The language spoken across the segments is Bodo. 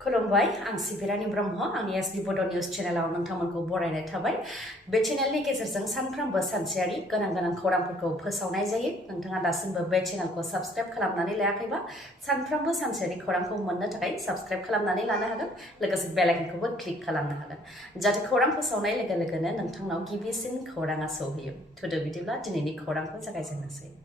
खुलुमबाय आं सिबिरानि ब्रह्म आंनि एसबि बड' निउज चेनेलाव नोंथांमोनखौ बरायनाय थाबाय बे चेनेलनि गेजेरजों सानफ्रोमबो सानसेयारि गोनां खौरांफोरखौ फोसावनाय जायो नोंथाङा दासिमबो बे चेनेलखौ साबस्क्राइब खालामनानै लायाखैबा सानफ्रोमबो सानसेयारि खौरांखौ मोननो थाखाय साबस्क्राइब खालामनानै लानो हागोन लोगोसे बेल आइकनखौबो क्लिक खालामनो हागोन जाहाथे खौरां फोसावनाय लोगो लोगोनो नोंथांनाव गिबिसिन खौराङा सौहैयो थुदो बिदिब्ला दिनैनि खौरांखौ जागायजेननोसै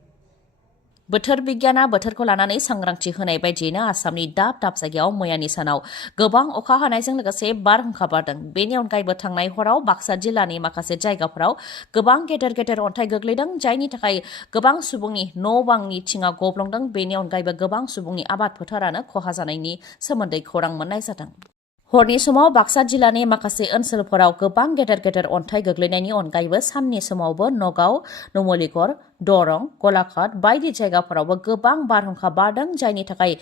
बोथोर बिगियाना बोथोरखौ लानानै सांग्रांथि होनाय बायदियैनो आसामनि दाब दाब जायगायाव मैयानि सानाव गोबां अखा हानायजों लोगोसे बारहुंखा बारदों बेनि अनगायैबो थांनाय हराव बाक्सा जिल्लानि माखासे जायगाफोराव गोबां गेदेर अन्थाइ गोग्लैदों जायनि थाखाय गोबां सुबुंनि न' बांनि थिङा गब्लंदों बेनि अनगायैबो गोबां सुबुंनि आबाद फोथारानो खहा जानायनि सोमोन्दै खौरां मोननाय जादों हरनि समाव बाक्सा जिल्लानि माखासे ओनसोलफोराव गोबां गेदेर अन्थाइ गोग्लैनायनि अनगायैबो साननि समावबो नगाव नुमलिगर दरं गलाघाट बायदि जायगाफोरावबो गोबां बारहुंखा बारदों जायनि थाखाय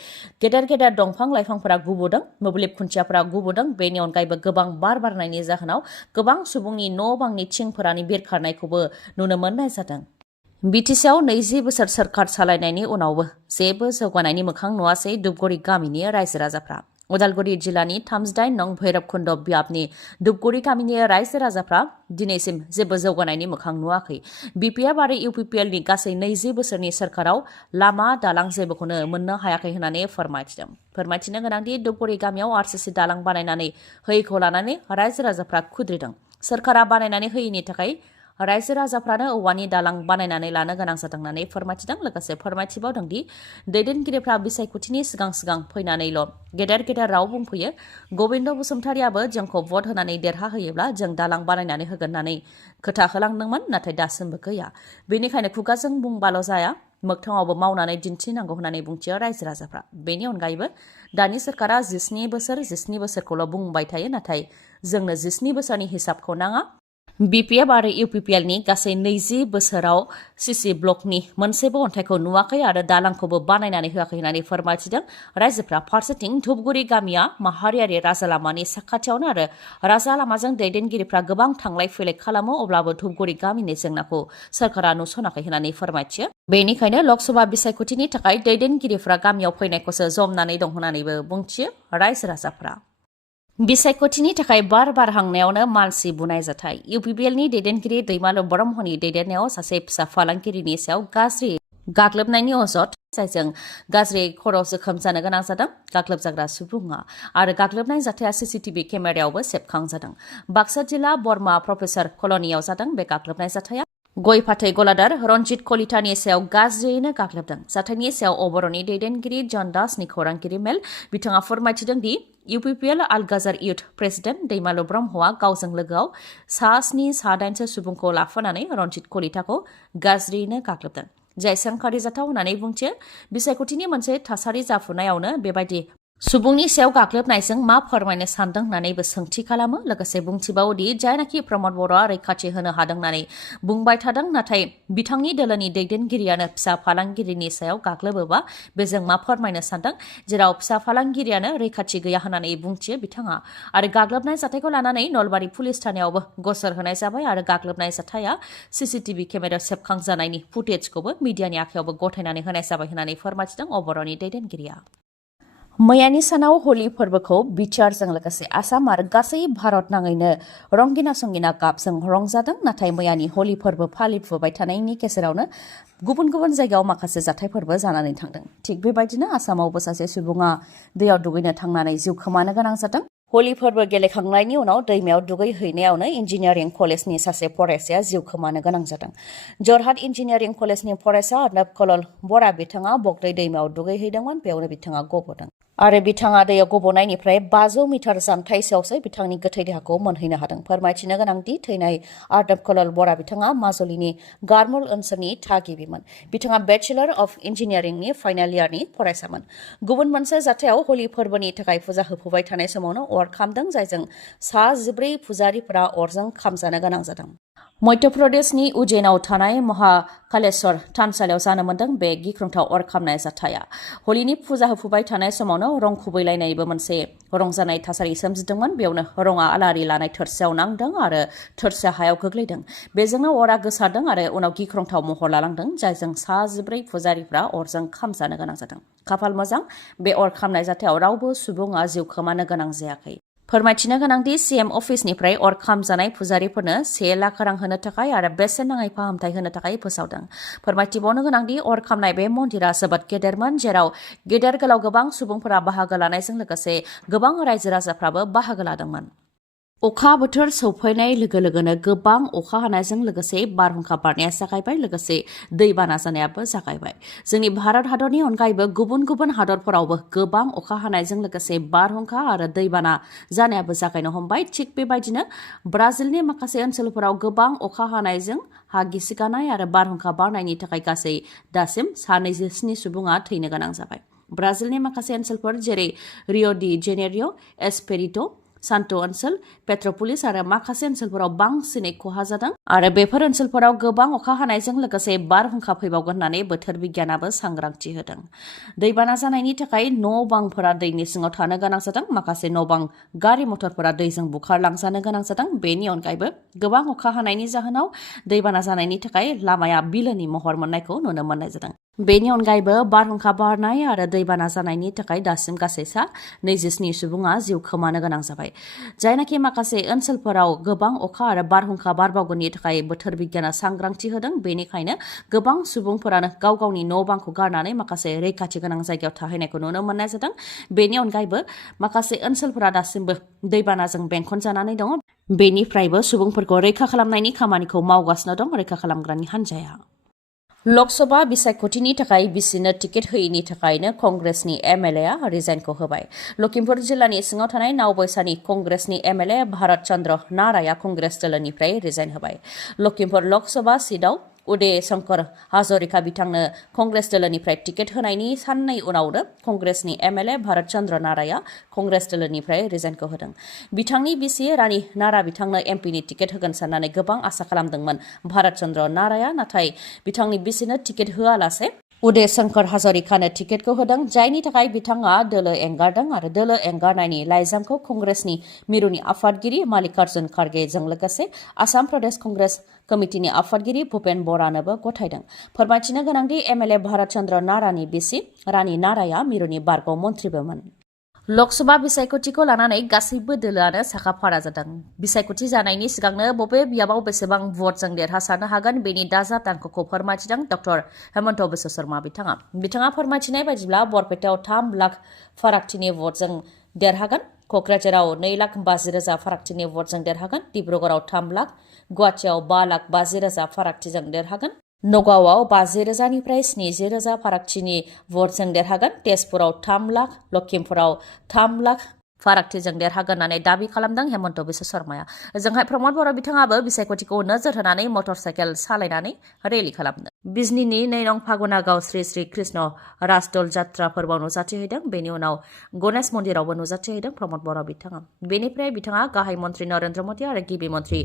गेदेर दंफां लाइफांफोरा गुबुदों मोब्लिब खुन्थियाफोरा गुबुदों बेनि अनगायैबो गोबां बार बारनायनि जाहोनाव गोबां सुबुंनि न' बांनि थिंफोरानि बिरखारनायखौबो नुनो मोननाय जादों बिटिसिआव 20 बोसोर सोरखार सालायनायनि उनावबो जेबो जौगानायनि मोखां नुवासै धुपगुरि गामिनि रायजो राजाफ्रा उदालगुरि जिल्लानि 38 नं भैरबकुन्द बियाबनि धुपगुरि गामिनि रायजो राजाफ्रा दिनैसिम जेबो जौगानायनि मोखां नुवाखै बिपिएफ आरो इउपिपिएलनि गासै 20 बोसोरनि सोरखाराव लामा दालां जेबोखौनो मोननो हायाखै होननानै फोरमायथिनो गोनांदि धुपगुरि गामियाव आरसिसि दालां बानायनानै होयैखौ लानानै रायजो राजाफ्रा खुद्रिदों सोरखारा बानायनानै होयैनि थाखाय रायजो राजाफ्रानो औवानि दालां बानायनानै लानो गोनां जादों होननानै फोरमायथिदों लोगोसे फोरमायथिबावदोंदि दैदेनगिरिफ्रा बिसायख'थिनि सिगां फैनानैल' गेदेर राव बुंफैयो गबिन्द बसुमतारियाबो जोंखौ भट होनानै देरहाहोयोब्ला जों दालां बानायनानै होगोन होननानै खोथा होलांदोंमोन नाथाय दासिमबो गैया बेनिखायनो खुगाजों बुंबाल' जाया मोगथाङावबो मावनानै दिन्थिनांगौ होननानै बुंथियो रायजो राजाफ्रा बेनि अनगायैबो दानि सोरखारा 17 बोसोरखौल' बुंबाय थायो नाथाय जोंनो 17 बोसोरनि हिसाबखौ नाङा बिपिएफ आरो इउपिपिएलनि गासै 20 बोसोराव सिसि ब्लकनि मोनसेबो अन्थाइखौ नुवाखै आरो दालांखौबो बानायनानै होआखै होननानै फोरमायथिदों रायजोफ्रा फारसेथिं धुपगुरि गामिया माहारियारि राजा लामानि साखाथियावनो आरो राजा लामाजों दैदेनगिरिफ्रा गोबां थांलाय फैलाय खालामो अब्लाबो धुपगुरि गामिनि जेंनाखौ सोरखारा नुसनाखै होननानै फोरमायथियो बेनिखायनो लकसभा बिसायख'थिनि थाखाय दैदेनगिरिफ्रा गामियाव फैनायखौसो जमनानै दं होननानैबो बुंथियो रायजो राजाफ्रा बिसायख'थिनि थाखाय बारहांनायावनो मानसि बुनाय जाथाय इउपिपिएलनि दैदेनगिरि दैमालु ब्रह्मनि दैदेननायाव सासे फिसा फालांगिरिनि सायाव गाज्रि गाग्लोबनायनि अजद जायजों गाज्रि खर' जोखोम जानो गोनां जादों गाग्लोबजाग्रा सुबुङा आरो गाग्लोबनाय जाथाया सीसीटीवी केमेरायावबो सेबखांजादों बाक्सा जिल्ला बरमा प्रफेसार कल'नियाव जादों बे गाग्लोबनाय जाथाया गय फाथै गलादार रन्जित कलितानि सायाव गाज्रियैनो गाग्लोबदों जाथायनि सायाव बर'नि दैदेनगिरि जन दासनि खौरांगिरि मेल बिथाङा फोरमायथिदों दि इउपिपिएल आलगाजार इउथ प्रेसिडेन्ट दैमालु ब्रह्मआ गावजों लोगोआव 7-8 सुबुंखौ लाफानानै रन्जित कलिताखौ गाज्रियैनो गाग्लोबदों जाय सोंखारि जाथाव होननानै बुंथियो बिसायख'थिनि मोनसे थासारि जाफुनायावनो बेबायदि सुबुंनि सायाव गाग्लोबनायजों मा फोरमायनो सानदों होननानैबो सोंथि खालामो लोगोसे बुंथिबावोदि जायनाखि प्रमद बर'आ रैखाथि होनो हादों होननानै बुंबाय थादों नाथाय बिथांनि दोलोनि दैदेनगिरियानो फिसा फालांगिरिनि सायाव गाग्लोबोबा बेजों मा फोरमायनो सानदों जेराव फिसा फालांगिरियानो रैखाथि गैया होननानै बुंथियो बिथाङा आरो गाग्लोबनाय जाथायखौ लानानै नलबारि पुलिस थानायावबो गसर होनाय जाबाय आरो गाग्लोबनाय जाथाया सीसीटीवी केमेरायाव सेबखांजानायनि फुटेजखौबो मिडियानि आखायावबो गथायनानै होनाय जाबाय होननानै फोरमायथिदों बर'नि दैदेनगिरिया मैयानि सानाव हलि फोरबोखौ बिटिआरजों लोगोसे आसाम आरो गासै भारत नाङैनो रंगिना संगिना गाबजों रंजादों नाथाय मैयानि हलि फोरबो फालिफुबाय थानायनि गेजेरावनो गुबुन जायगायाव माखासे जाथायफोरबो जानानै थांदों थिग बेबायदिनो आसामावबो सासे सुबुङा दैयाव दुगैनो थांनानै जिउ खोमानो गोनां जादों हलि फोरबो गेलेखांनायनि उनाव दैमायाव दुगैहैनायावनो इन्जिनियारिं कलेजनि सासे फरायसाया जिउ खोमानो गोनां जादों जरहाट इन्जिनियारिं कलेजनि फरायसा रादाब कलल बरा बिथाङा बगदै दैमायाव दुगैहैदोंमोन बेयावनो बिथाङा गब'दों आरो बिथाङा दैयाव गब'नायनिफ्राय 500 मिटार जानथायसेयावसो बिथांनि गोथै देहाखौ मोनहैनो हादों फोरमायथिनो गोनांदि थैनाय रादाब कलल बरा बिथाङा माजुलिनि गारमुल ओनसोलनि थागिबिमोन बिथाङा बेचेलर अफ इन्जिनियारिंनि फाइनाल इयारनि फरायसामोन गुबुन मोनसे जाथायाव हलि फोरबोनि थाखाय फुजा होफुबाय थानाय समावनो अर खामदों जायजों 14 फुजारिफोरा अरजों खामजानो गोनां जादों मध्य प्रदेशनि उज्जैनाव थानाय महाकालेश्वर थानसालियाव जानो मोन्दों बे गिख्रंथाव अर खामनाय जाथाया। हलिनि फुजा होफुबाय थानाय समावनो रं खुबैलायनायबो मोनसे रंजानाय थासारि सोमजिदोंमोन। बेयावनो रंआ आलारि लानाय थोरसियाव नांदों आरो थोरसिया हायाव गोग्लैदों। बेजोंनो अरा गोसारदों आरो उनाव गिख्रंथाव महर लालांदों, जायजों 14 फुजारिफ्रा अरजों खामजानो गोनां जादों। खाफाल मोजां, बे अर खामनाय जाथायाव रावबो सुबुङा जिउ खोमानो गोनां जायाखै। फोरमायथिनो गोनांदि सीएम अफिसनिफ्राय अर खामजानाय फुजारिफोरनो 1 लाख रां होनो थाखाय आरो बेसेन नाङै फाहामथाय होनो थाखाय फोसावदों। फोरमायथिबावनो गोनांदि अर खामनाय बे मन्दिरा जोबोद गेदेरमोन, जेराव गेदेर गोलाव गोबां सुबुंफोरा बाहागो लानायजों लोगोसे गोबां रायजो राजाफ्राबो बाहागो लादोंमोन। अखा बोथोर सौफैनाय लोगो लोगोनो गोबां अखा हानायजों लोगोसे बारहुंखा बारनाया जागायबाय, लोगोसे दैबाना जानायाबो जागायबाय। जोंनि भारत हादरनि अनगायैबो गुबुन गुबुन हादरफोरावबो गोबां अखा हानायजों लोगोसे बारहुंखा आरो दैबाना जानायाबो जागायनो हमबाय। थिग बेबायदिनो ब्राजिलनि माखासे ओनसोलफोराव गोबां अखा हानायजों हा गिसिगानाय आरो बारहुंखा बारनायनि थाखाय गासै दासिम 27 सुबुङा थैनो गोनां जाबाय। ब्राजिलनि माखासे ओनसोलफोर जेरै रिय' डि जेनेरिय', एस्पेरिट', सान्टो ओनसोल, पेट्र'पलिस आरो माखासे ओनसोलफोराव बांसिनै खहा जादों आरो बेफोर ओनसोलफोराव गोबां अखा हानायजों लोगोसे बारहुंखा फैबावगोन होननानै बोथोर बिगियानाबो सांग्रांथि होदों। दैबाना जानायनि थाखाय न' बांफोरा दैनि सिङाव थानो गोनां जादों। माखासे न' बां, गारि मटरफोरा दैजों बुखारलांजानो गोनां जादों। बेनि अनगायैबो गोबां अखा हानायनि जाहोनाव दैबाना जानायनि थाखाय लामाया बिलोनि महर मोननायखौ नुनो मोननाय जादों। बेनि अनगायैबो बारहुंखा बारनाय आरो दैबाना जानायनि थाखाय दासिम गासै 27 सुबुङा जिउ खोमानो गोनां जाबाय। जायनाखि माखासे ओनसोलफोराव गोबां अखा आरो बारहुंखा बारबावगोननि थाखाय बोथोर बिगियाना सांग्रांथि होदों। बेनिखायनो गोबां सुबुंफोरानो गाव गावनि न' बांखौ गारनानै माखासे रैखाथि गोनां जायगायाव थाहैनायखौ नुनो मोननाय जादों। बेनि अनगायैबो माखासे ओनसोलफोरा दासिमबो दैबानाजों बेंखनजानानै दङ। बेनिफ्रायबो सुबुंफोरखौ रैखा खालामनायनि खामानिखौ मावगासिनो दं रैखा खालामग्रानि हान्जाया। लकसभा बिसायख'थिनि थाखाय बिसिनो टिकेट होयैनि थाखायनो कंग्रेसनि एमएलएआ रिजाइनखौ होबाय। लखिमपुर जिल्लानि सिङाव थानाय नावबैसानि कंग्रेसनि एमएलए भारत चन्द्र नाराया कंग्रेस दलनिफ्राय रिजाइन होबाय। लखिमपुर लकसभा सिटआव उदय शंकर हाजरिका बिथांनो कंग्रेस दलनिफ्राय टिकेट होनायनि साननै उनावनो कंग्रेसनि एमएलए भारत चन्द्र नाराया कंग्रेस दलनिफ्राय रिजाइनखौ होदों। बिथांनि बिसि रानी नारा बिथांनो एमपिनि टिकेट होगोन साननानै गोबां आसा खालामदोंमोन भारत चन्द्र नाराया, नाथाय बिथांनि बिसिनो टिकेट होआलासे उदय शंकर हाजरिकानो टिकेटखौ होदों, जायनि थाखाय बिथाङा दोलो एंगारदों आरो दोलो एंगारनायनि लाइजामखौ कंग्रेसनि मिरुनि आफादगिरि मल्लिकार्जुन खरगेजों लोगोसे आसाम प्रदेश कंग्रेस कमिटिनि आफादगिरि भुपेन बरानोबो गथायदों। फोरमायथिनो गोनांदि एमएलए भारत चन्द्र नारानि बिसि रानी नाराया मिरुनि बारग' मन्थ्रिबोमोन। लकसभा बिसायख'थिखौ लानानै गासैबो दोलोआनो साखाफारा जादों। बिसायख'थि जानायनि सिगांनो बबे बियाबाव बेसेबां भटजों देरहासारनो हागोन बेनि दाजाब दानख'खौ फोरमायथिदों डक्टर हेमन्त बिश्व शर्मा बिथाङा फोरमायथिनाय बायदिब्ला बरपेटायाव 3 लाख फारागथिनि भटजों देरहागोन, क'क्राझाराव 2,50,000 फारागथिनि भटजों देरहागोन, डिब्रुगड़आव 3 लाख, गुवाहाटीआव 5,50,000 फारागथिजों देरहागोन, नगावआव 50,000निफ्राय 70,000 फारागथिनि भटजों देरहागोन, तेजपुराव 3 लाख, लखिमपुराव 3 लाख फारागथिजों देरहागोन होननानै दाबि खालामदों हेमन्त बिश्व शर्माया। ओजोंहाय प्रमद बर' बिथाङाबो बिसायख'थिखौ नोजोर होनानै मटर साइकेल सालायनानै रेलि खालामदों। बिजनीनि 2 नं फागुनागाव श्री श्री कृष्ण राजदल जात्रा फोरबोआव नुजाथिहैदों। बेनि उनाव गणेश मन्दिरावबो नुजाथिहैदों प्रमद बर' बिथाङा। बेनिफ्राय बिथाङा गाहाय मन्त्रि नरेन्द्र मोदी आरो गिबि मन्त्रि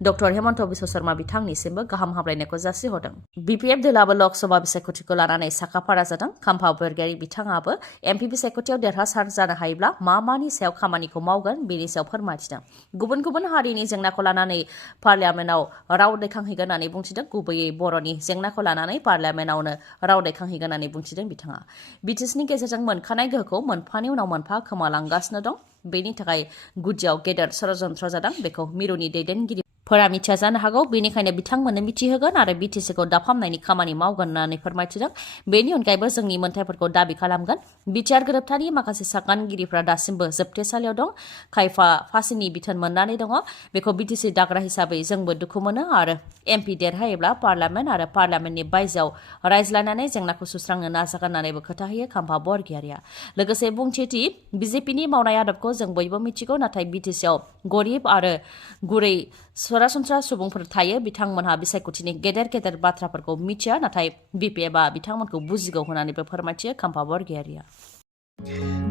डक्टर हेमन्त बिश्व शर्मा बिथांनिसिमबो गाहाम हामलायनायखौ जासिहरदों। बिपिएफ दोलाबो लकसभा बिसायख'थिखौ लानानै साखाफारा जादों। खाम्फा बरगयारी बिथाङाबो एमपि बिसायख'थियाव देरहासार जानो हायोब्ला मानि सायाव खामानिखौ मावगोन बेनि सायाव फोरमायथिदों। गुबुन गुबुन हारिनि जेंनाखौ लानानै पार्लियामेन्टआव राव दैखांहैगोन होननानै बुंथिदों। गुबैयै बर'नि जेंनाखौ लानानै पार्लियामेन्टआवनो राव दैखांहैगोन होननानै बुंथिदों बिथाङा। बिटिसिनि गेजेरजों मोनखानाय गोहोखौ मोनफानि उनाव मोनफा खोमालांगासिनो दं। बेनि थाखाय गुदियाव गेदेर षड़यन्त्र जादों। बेखौ मिरुनि दैदेनगिरिफोरा मिथिया जानो हागौ। बेनिखायनो बिथांमोननो मिथिहोगोन आरो बिटिसिखौ दाफामनायनि खामानि मावगोन होननानै फोरमायथिदों। बेनि अनगायैबो जोंनि मोन्थायफोरखौ दाबि खालामगोन। बिटिआर गोरोबथानि माखासे सागानगिरिफ्रा दासिमबो जोबथेसालियाव दं। खायफा फासिनि बिथोन मोननानै दङ। बेखौ बिटिसि दाग्रा हिसाबै जोंबो दुखु मोनो आरो एमपि देरहायोब्ला पार्लियामेन्ट आरो पार्लियामेन्टनि बायजोआव रायज्लायनानै जेंनाखौ सुस्रांनो नाजागोन होननानैबो खोथा होयो खाम्फा बरगयारिया। लोगोसे बुंथियोदि बिजेपिनि मावनाय आदबखौ जों बयबो मिथिगौ, नाथाय बिटिसिआव गरिब आरो गुरै सरासनस्रा सुबुंफोर थायो। बिथांमोनहा बिसायख'थिनि गेदेर गेदेर बाथ्राफोरखौ मिथिया, नाथाय बिपिएफआ बिथांमोनखौ बुजिगौ होननानैबो फोरमायथियो खाम्फा बरगयारिया।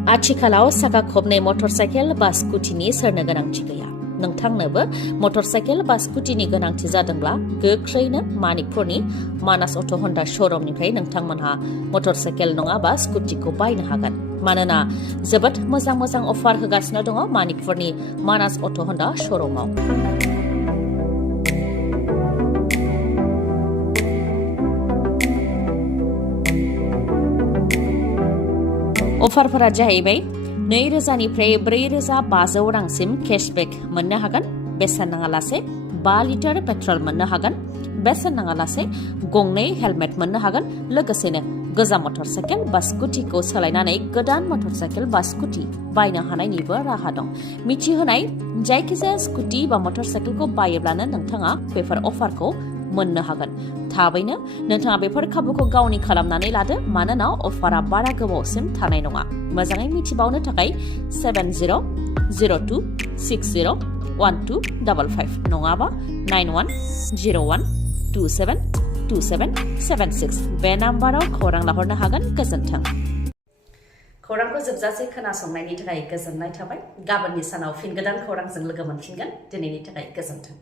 आथिखालाव साखा खबनै मटर साइकेल बा स्कुटिनि सोरनो गोनांथि गैया। नोंथांनोबो मटरसाइकेल बा स्कुटिनि गोनांथि जादोंब्ला गोख्रैनो मानिकपुरनि मानास अट' हन्डा श'रुमनिफ्राय नोंथांमोनहा मटरसाइकेल नङाबा स्कुटिखौ बायनो हागोन मानोना जोबोद मोजां अफार होगासिनो दङ मानिकपुरनि मानास अट' हन्डा श'रुमाव अफारफोरा जाहैबाय 2000 निफ्राय 4500 रांसिम केशबेक मोननो हागोन बेसेन नाङालासे 5 लिटार पेट्रल मोननो हागोन बेसेन नाङालासे गंनै हेलमेट मोननो हागोन लोगोसेनो गोजाम मटरसाइकेल बा स्कुटिखौ सोलायनानै गोदान मटरसाइकेल बा स्कुटि बायनो हानायनिबो राहा दं मिथिहोनाय जायखिजाया स्कुटि बा मटरसाइकेलखौ बायोब्लानो नोंथाङा बेफोर अफारखौ मोननो हागोन थाबैनो नोंथाङा बेफोर खाबुखौ गावनि खालामनानै लादो मानोना अफारा बारा गोबावसिम थानाय नङा मोजाङै मिथिबावनो थाखाय 7002601255 नङाबा 9101272776 बे नाम्बाराव खौरां लाहरनो हागोन गोजोन्थों खौरांखौ जोबजासे खोनासंनायनि थाखाय गोजोननाय थाबाय गाबोननि सानाव फिन गोदान खौरांजों लोगो मोनफिनगोन दिनैनि थाखाय गोजोन्थों